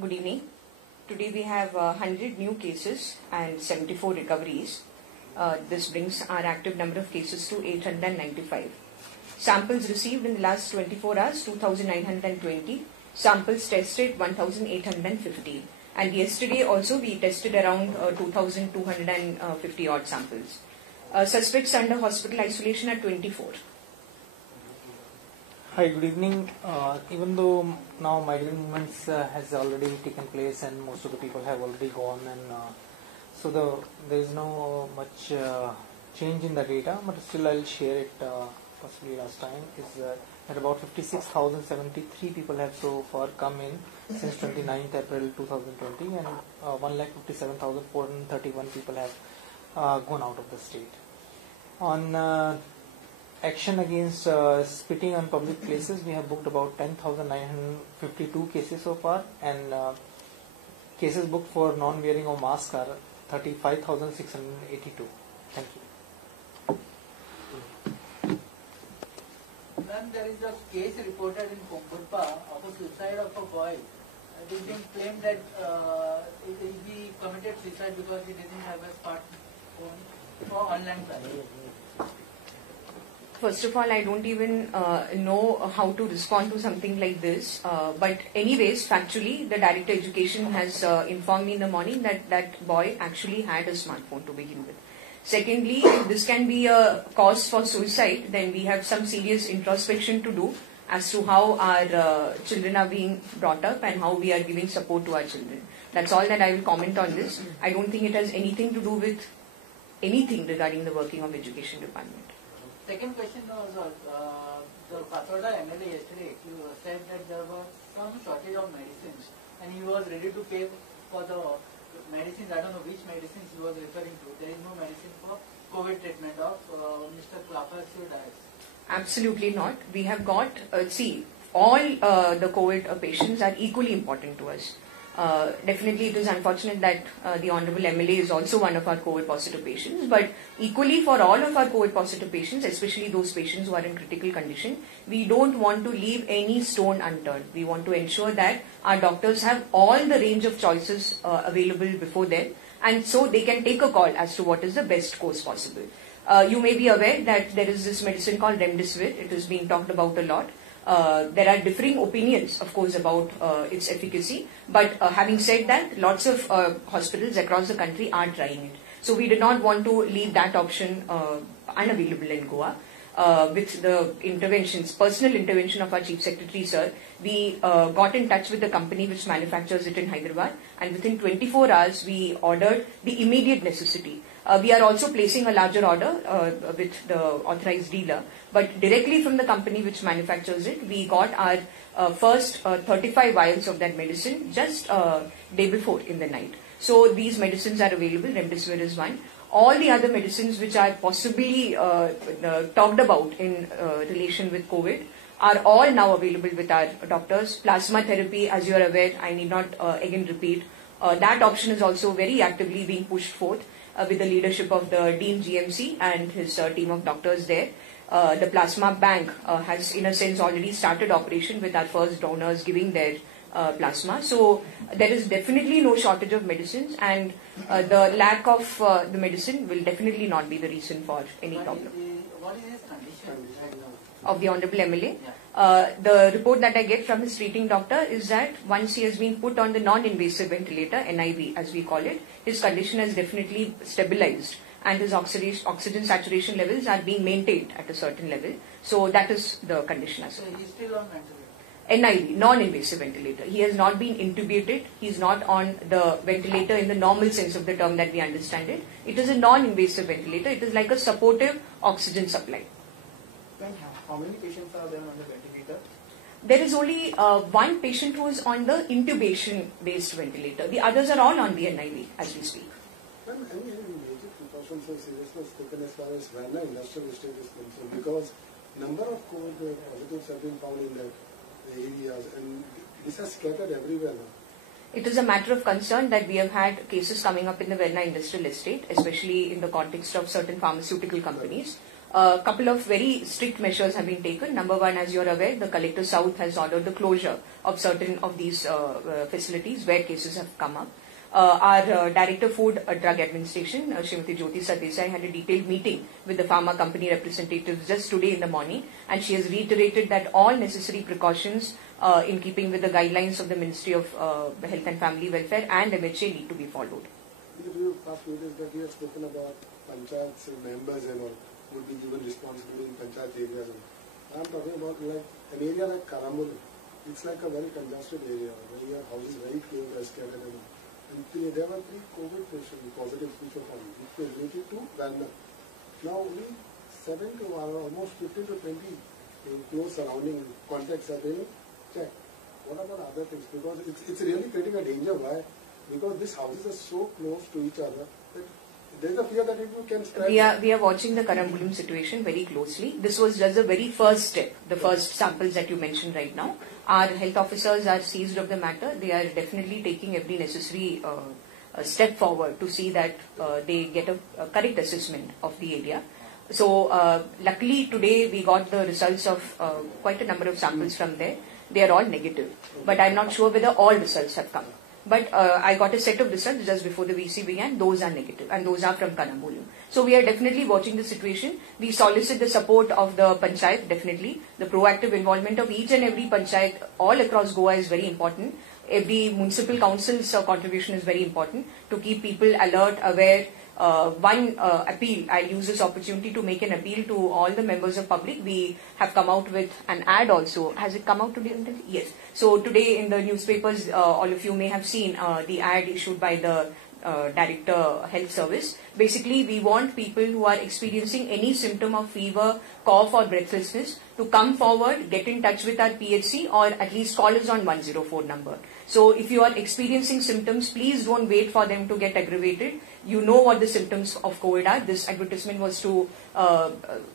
Good evening. Today we have 100 new cases and 74 recoveries. This brings our active number of cases to 895. Samples received in the last 24 hours, 2,920. Samples tested, 1,850. And yesterday also we tested around 2,250 odd samples. Suspects under hospital isolation are 24. Hi, good evening. Even though now migrant movements has already taken place and most of the people have already gone, and so there is no much change in the data, but still I'll share it. Possibly last time is that about 56,073 people have so far come in since 29th April 2020, and 1,57,431 people have gone out of the state. On action against spitting on public places, we have booked about 10,952 cases so far, and cases booked for non-wearing of mask are 35,682. Thank you. Ma'am, there is a case reported in Komburpa of a suicide of a boy. It is being claimed that he committed suicide because he didn't have a smartphone for online classes. First of all, I don't even know how to respond to something like this. But anyways, factually, the Director Education has informed me in the morning that that boy actually had a smartphone to begin with. Secondly, if this can be a cause for suicide, then we have some serious introspection to do as to how our children are being brought up and how we are giving support to our children. That's all that I will comment on this. I don't think it has anything to do with anything regarding the working of Education Department. Second question was the Pathoda MLA yesterday said that there was some shortage of medicines and he was ready to pay for the medicines. I don't know which medicines he was referring to. There is no medicine for COVID treatment of Mr. Klafar's diets. Absolutely not. We have got, all the COVID patients are equally important to us. Definitely it is unfortunate that the Honorable MLA is also one of our COVID positive patients, but equally for all of our COVID positive patients, especially those patients who are in critical condition, we don't want to leave any stone unturned. We want to ensure that our doctors have all the range of choices available before them, and so they can take a call as to what is the best course possible. You may be aware that there is this medicine called Remdesivir. It is being talked about a lot. There are differing opinions, of course, about its efficacy. But having said that, lots of hospitals across the country are trying it. So we did not want to leave that option unavailable in Goa. With the interventions, personal intervention of our Chief Secretary, sir, we got in touch with the company which manufactures it in Hyderabad, and within 24 hours we ordered the immediate necessity. We are also placing a larger order with the authorized dealer, but directly from the company which manufactures it, we got our first 35 vials of that medicine just day before in the night. So these medicines are available. Remdesivir is one. All the other medicines which are possibly talked about in relation with COVID are all now available with our doctors. Plasma therapy, as you are aware, I need not again repeat, that option is also very actively being pushed forth with the leadership of the Dean GMC and his team of doctors there. The plasma bank has in a sense already started operation with our first donors giving their plasma. So there is definitely no shortage of medicines, and the lack of the medicine will definitely not be the reason for any problem. What is his condition right now? Of the Honorable MLA? Yeah. The report that I get from his treating doctor is that once he has been put on the non-invasive ventilator, NIV as we call it, his condition has definitely stabilized and his oxygen saturation levels are being maintained at a certain level. So that is the condition as So well. he is still on ventilator? NIV, non-invasive ventilator. He has not been intubated. He is not on the ventilator in the normal sense of the term that we understand it. It is a non-invasive ventilator. It is like a supportive oxygen supply. Then how many patients are there on the ventilator? There is only one patient who is on the intubation-based ventilator. The others are all on the NIV as we speak. Any major precautions or seriousness taken as far as Verna industrial estate is concerned? Because number of COVID positives have been found in that areas, and this has scattered everywhere now. It is a matter of concern that we have had cases coming up in the Verna industrial estate, especially in the context of certain pharmaceutical companies. a couple of very strict measures have been taken. Number one, as you're aware, the Collector South has ordered the closure of certain of these facilities where cases have come up. Our Director Food Drug Administration, Srimati Jyoti Sardesai, had a detailed meeting with the pharma company representatives just today in the morning, and she has reiterated that all necessary precautions in keeping with the guidelines of the Ministry of Health and Family Welfare and MHA need to be followed. In the past few days that we have spoken about panchayats and members and all would be given responsibility in panchayat areas. I am talking about like an area like Karambolim. It's like a very congested area where you have houses very close as scattered and all. And there were 3 COVID patients positives which were found, which were related to Vanna. Now only 7 to almost 15 to 20 close surrounding contacts are being checked. What about other things? Because it's really creating a danger. Why? Because these houses are so close to each other that there is a fear that it can spread. We are watching the Karambolim situation very closely. This was just the very first step, the first samples that you mentioned right now. Our health officers are seized of the matter. They are definitely taking every necessary step forward to see that they get a correct assessment of the area. So luckily today we got the results of quite a number of samples from there. They are all negative, but I'm not sure whether all results have come. But I got a set of results just before the VC began. Those are negative, and those are from Karambolim. So we are definitely watching the situation. We solicit the support of the panchayat, definitely. The proactive involvement of each and every panchayat all across Goa is very important. Every municipal council's contribution is very important to keep people alert, aware. One appeal, I'll use this opportunity to make an appeal to all the members of public. We have come out with an ad also. Has it come out today? Yes. So today in the newspapers, all of you may have seen the ad issued by the Director Health Service. Basically, we want people who are experiencing any symptom of fever, cough or breathlessness to come forward, get in touch with our PHC or at least call us on 104 number. So if you are experiencing symptoms, please don't wait for them to get aggravated. You know what the symptoms of COVID are. This advertisement was to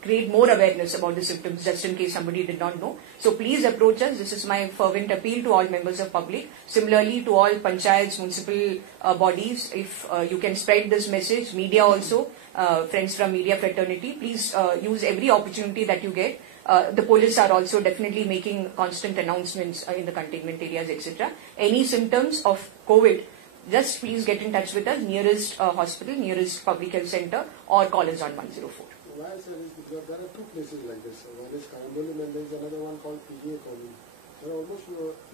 create more awareness about the symptoms just in case somebody did not know. So please approach us. This is my fervent appeal to all members of public. Similarly to all panchayats, municipal bodies, if you can spread this message, media also, friends from media fraternity, please use every opportunity that you get. The police are also definitely making constant announcements in the containment areas, etc. Any symptoms of COVID, just please get in touch with us, nearest hospital, nearest public health center, or call us on 104. Why I said is because there are 2 places like this. One is Karambolim and there is another one called PGA Colony. There are almost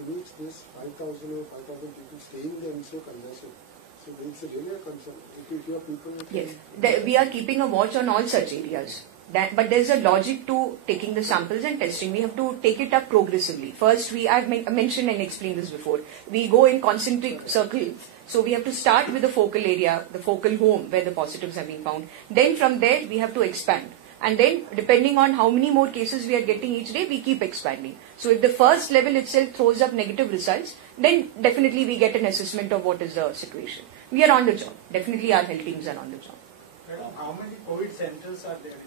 reach this 5,000 or 5,000 people staying there and so congested. So it's really a concern. If you have people... Yes, we are keeping a watch on all such areas. But there's a logic to taking the samples and testing. We have to take it up progressively. First, I've mentioned and explained this before. We go in concentric circles. So we have to start with the focal area, the focal home where the positives have been found. Then from there, we have to expand. And then, depending on how many more cases we are getting each day, we keep expanding. So if the first level itself throws up negative results, then definitely we get an assessment of what is the situation. We are on the job. Definitely our health teams are on the job. Madam, how many COVID centers are there in Goa?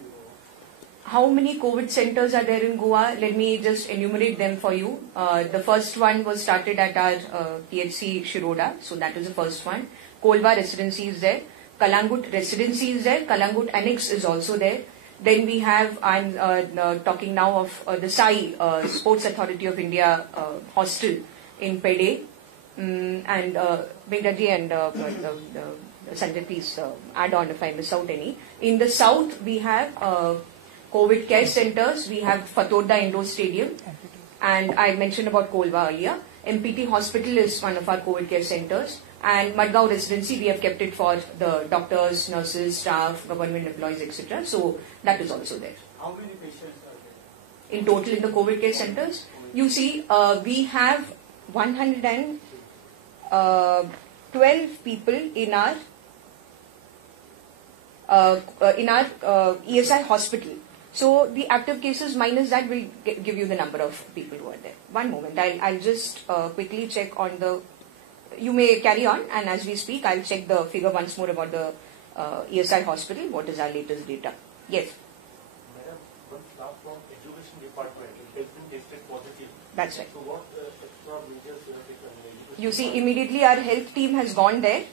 How many COVID centers are there in Goa? Let me just enumerate them for you. The first one was started at our THC Shiroda, so that is the first one. Kolva Residency is there. Kalangut Residency is there. Kalangut Annex is also there. Then we have, I'm talking now of the SAI, Sports Authority of India hostel in Pede. And Medaji and Sanjay, please add on if I miss out any. In the south, we have COVID care centers. We have Fatorda Indoor Stadium. And I mentioned about Kolva earlier. MPT Hospital is one of our COVID care centers. And Madgaon Residency, we have kept it for the doctors, nurses, staff, government employees, etc. So that is also there. How many patients are there? In total in the COVID care centers, you see, we have 112 people in our ESI hospital. So the active cases minus that will give you the number of people who are there. One moment, I'll just quickly check on the. You may carry on, and as we speak, I'll check the figure once more about the ESI hospital. What is our latest data? Yes. Madam, one staff from education department has been tested positive. That's right. So what extra measures you have taken? You see, immediately our health team has gone there.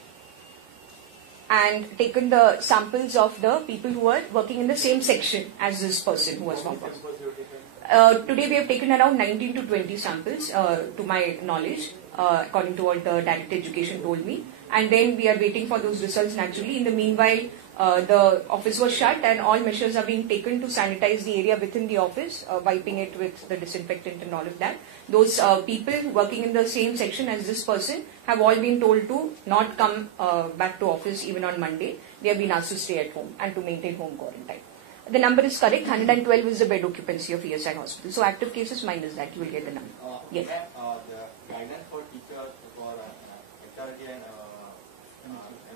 and taken the samples of the people who were working in the same section as this person who was found positive. Today we have taken around 19 to 20 samples, to my knowledge, according to what the Director Education told me. And then we are waiting for those results naturally. In the meanwhile, the office was shut and all measures are being taken to sanitize the area within the office, wiping it with the disinfectant and all of that. Those people working in the same section as this person have all been told to not come back to office even on Monday. They have been asked to stay at home and to maintain home quarantine. The number is correct. 112 is the bed occupancy of ESI hospital. So active cases minus that, you will get the number. Yes. The guidelines for teachers for HRD and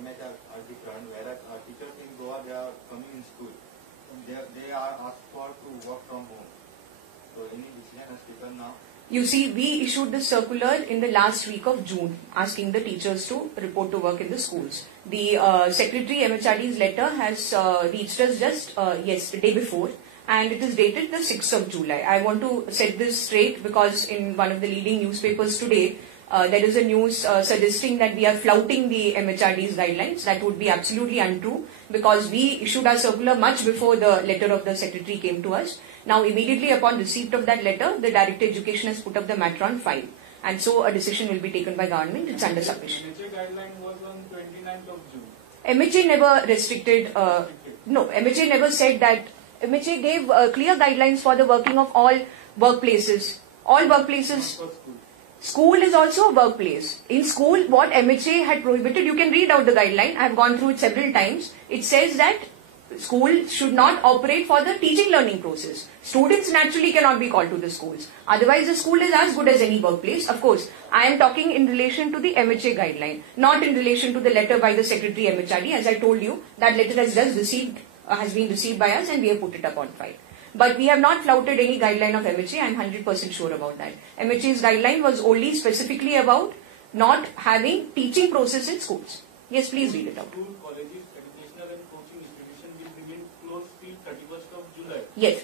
MHR are different, whereas teachers in Goa, they are coming in school. They are asked for to work from home. So any decision has taken now? You see, we issued this circular in the last week of June, asking the teachers to report to work in the schools. The Secretary MHRD's letter has reached us just day before, and it is dated the 6th of July. I want to set this straight because in one of the leading newspapers today, there is a news suggesting that we are flouting the MHRD's guidelines. That would be absolutely untrue because we issued our circular much before the letter of the Secretary came to us. Now, immediately upon receipt of that letter, the Director Education has put up the matter on file. And so a decision will be taken by government. It's under submission. MHA guideline was on 29th of June. MHA never restricted, no, MHA never said that. MHA gave clear guidelines for the working of all workplaces. All workplaces. School is also a workplace. In school, what MHA had prohibited, you can read out the guideline. I have gone through it several times. It says that school should not operate for the teaching learning process. Students naturally cannot be called to the schools. Otherwise, the school is as good as any workplace. Of course, I am talking in relation to the MHA guideline, not in relation to the letter by the Secretary MHRD. As I told you, that letter has been received by us and we have put it up on file. But we have not flouted any guideline of MHA. I am 100% sure about that. MHA's guideline was only specifically about not having teaching process in schools. Yes, please read it out. School, colleges, educational and coaching institutions will remain closed till 31st of July. Yes.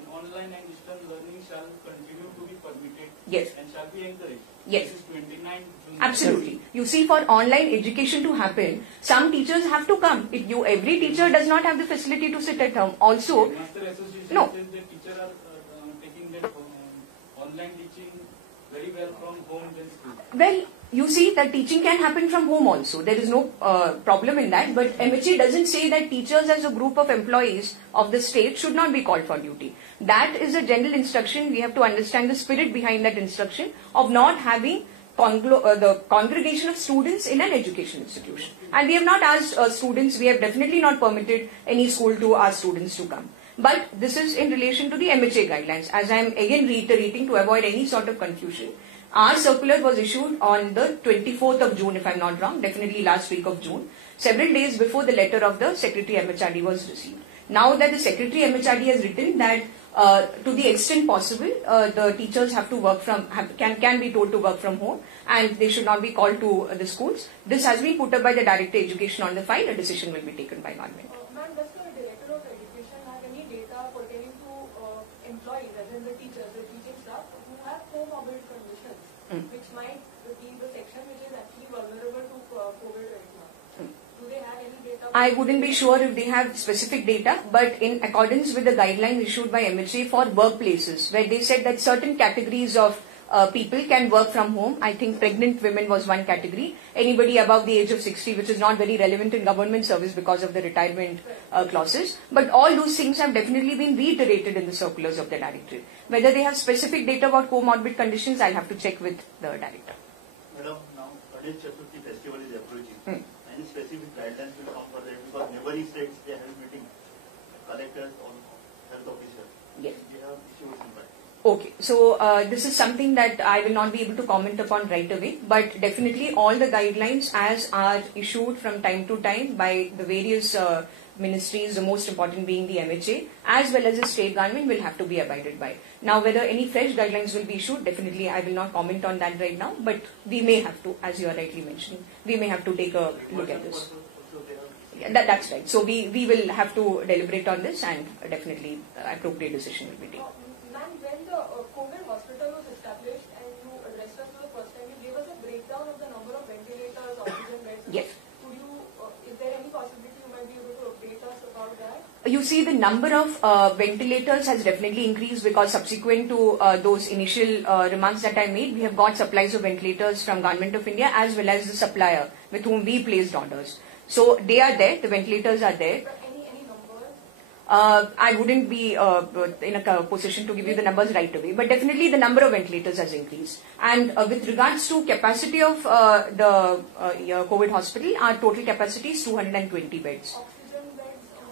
And online and distance learning shall continue to be permitted. Yes. And shall be encouraged. Yes. This is 29 June. Absolutely. You see, for online education to happen, some teachers have to come. Every teacher does not have the facility to sit at home. Also, Master Association no. says that teachers are taking that online teaching very well from home than school. Well, you see that teaching can happen from home also. There is no problem in that. But MHA doesn't say that teachers as a group of employees of the state should not be called for duty. That is a general instruction. We have to understand the spirit behind that instruction of not having the congregation of students in an education institution. And we have not asked students, we have definitely not permitted any school to ask students to come. But this is in relation to the MHA guidelines. As I am again reiterating to avoid any sort of confusion, our circular was issued on the 24th of June, if I am not wrong, definitely last week of June, several days before the letter of the Secretary MHRD was received. Now that the Secretary MHRD has written that to the extent possible, the teachers have to work can be told to work from home and they should not be called to the schools. This has been put up by the Director Education on the file. A decision will be taken by government. Ma'am, does the Director of Education have any data pertaining to employees, as in the teachers, the teaching staff, who have comorbid conditions, which might be the section which is actually vulnerable to COVID right now? Do they have any data? I wouldn't be sure if they have specific data, but in accordance with the guidelines issued by MHA for workplaces, where they said that certain categories of people can work from home. I think pregnant women was one category. Anybody above the age of 60, which is not very relevant in government service because of the retirement clauses. But all those things have definitely been reiterated in the circulars of the Directorate. Whether they have specific data about comorbid conditions, I'll have to check with the Director. Madam, now Ganesh Chaturthi festival is approaching. Any specific guidelines will come for that because neighboring states they have meeting collectors or health officers. Yes. They have issues in that. Okay, so this is something that I will not be able to comment upon right away, but definitely all the guidelines as are issued from time to time by the various ministries, the most important being the MHA, as well as the state government will have to be abided by. Now, whether any fresh guidelines will be issued, definitely I will not comment on that right now, but we may have to, as you are rightly mentioning, we may have to take a look at this. Yeah, that's right. So we will have to deliberate on this and definitely appropriate decision will be taken. Ma'am, when the COVID hospital was established and you addressed us for the first time, you gave us a breakdown of the number of ventilators, oxygen beds. Yes. Is there you see the number of ventilators has definitely increased because subsequent to those initial remarks that I made, we have got supplies of ventilators from Government of India as well as the supplier with whom we placed orders. So they are there, the ventilators are there. Any numbers? I wouldn't be in a position to give you the numbers right away, but definitely the number of ventilators has increased. And with regards to capacity of the COVID hospital, our total capacity is 220 beds.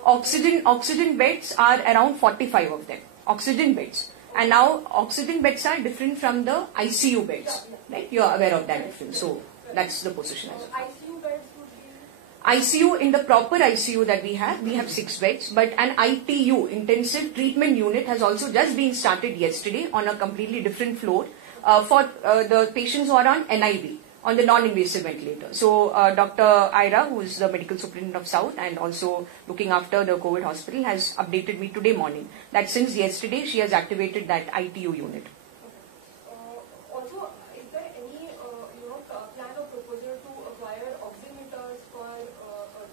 Oxygen beds are around 45 of them. Oxygen beds. And now oxygen beds are different from the ICU beds. Right? You are aware of that difference. So that's the position. ICU beds would be? ICU, in the proper ICU that we have 6 beds, but an ITU, intensive treatment unit, has also just been started yesterday on a completely different floor for the patients who are on NIV, on the non-invasive ventilator. So Dr. Ira, who is the medical superintendent of South and also looking after the COVID hospital, has updated me today morning that since yesterday she has activated that ITU unit. Also, is there any plan or proposal to acquire oximeters for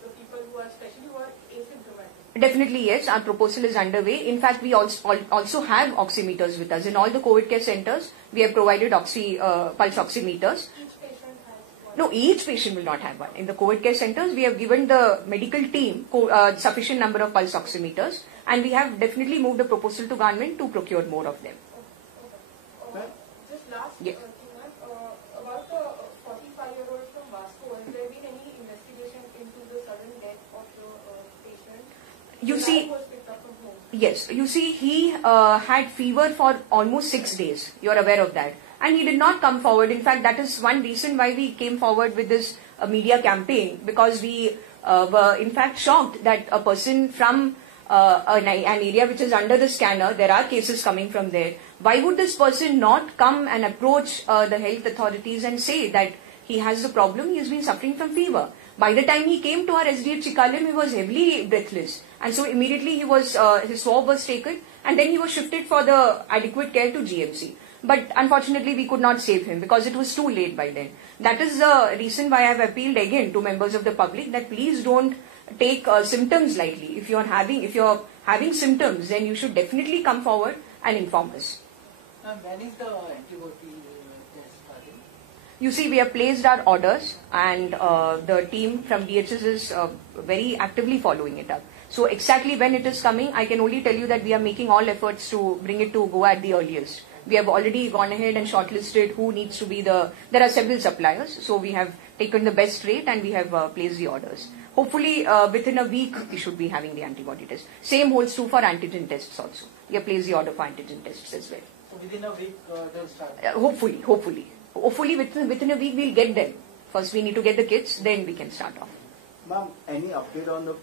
the people who are, especially who are asymptomatic? Definitely yes, our proposal is underway. In fact, we also have oximeters with us. In all the COVID care centers, we have provided pulse oximeters. No, each patient will not have one. In the COVID care centers, we have given the medical team sufficient number of pulse oximeters, and we have definitely moved a proposal to government to procure more of them. Just last Yeah. thing, about the 45-year-old from Vasco, has there been any investigation into the sudden death of the patient? You see, Who was picked up from home? yes, you see, he had fever for almost 6 days. You are aware of that. And he did not come forward. In fact, that is one reason why we came forward with this media campaign, because we were in fact shocked that a person from an area which is under the scanner, there are cases coming from there. Why would this person not come and approach the health authorities and say that he has the problem, he has been suffering from fever? By the time he came to our SDH Chikalim, he was heavily breathless. And so immediately his swab was taken and then he was shifted for the adequate care to GMC. But unfortunately, we could not save him because it was too late by then. That is the reason why I have appealed again to members of the public that please don't take symptoms lightly. If you are having symptoms, then you should definitely come forward and inform us. When is the antibody test starting? You see, we have placed our orders, and the team from DHS is very actively following it up. So exactly when it is coming, I can only tell you that we are making all efforts to bring it to Goa at the earliest. We have already gone ahead and shortlisted who needs to be there are several suppliers, so we have taken the best rate and we have placed the orders. Hopefully within a week we should be having the antibody test. Same holds true for antigen tests also. We have placed the order for antigen tests as well. So within a week they'll start? Hopefully within a week we'll get them. First we need to get the kits, then we can start off. Ma'am, any update on the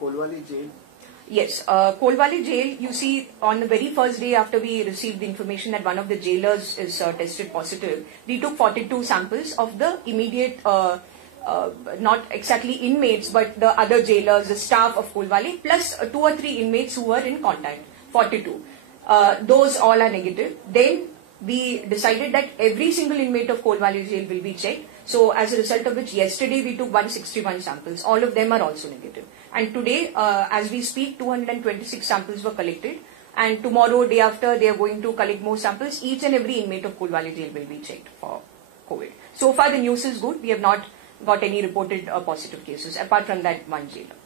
Kolwali jail? Yes, Kolwali jail, you see, on the very first day after we received the information that one of the jailers is tested positive, we took 42 samples of the immediate, not exactly inmates, but the other jailers, the staff of Kolwali, plus 2 or 3 inmates who were in contact, 42. Those all are negative. Then we decided that every single inmate of Kolwali jail will be checked. So as a result of which, yesterday we took 161 samples. All of them are also negative. And today, as we speak, 226 samples were collected. And tomorrow, day after, they are going to collect more samples. Each and every inmate of Kolwali jail will be checked for COVID. So far, the news is good. We have not got any reported positive cases, apart from that one jailer.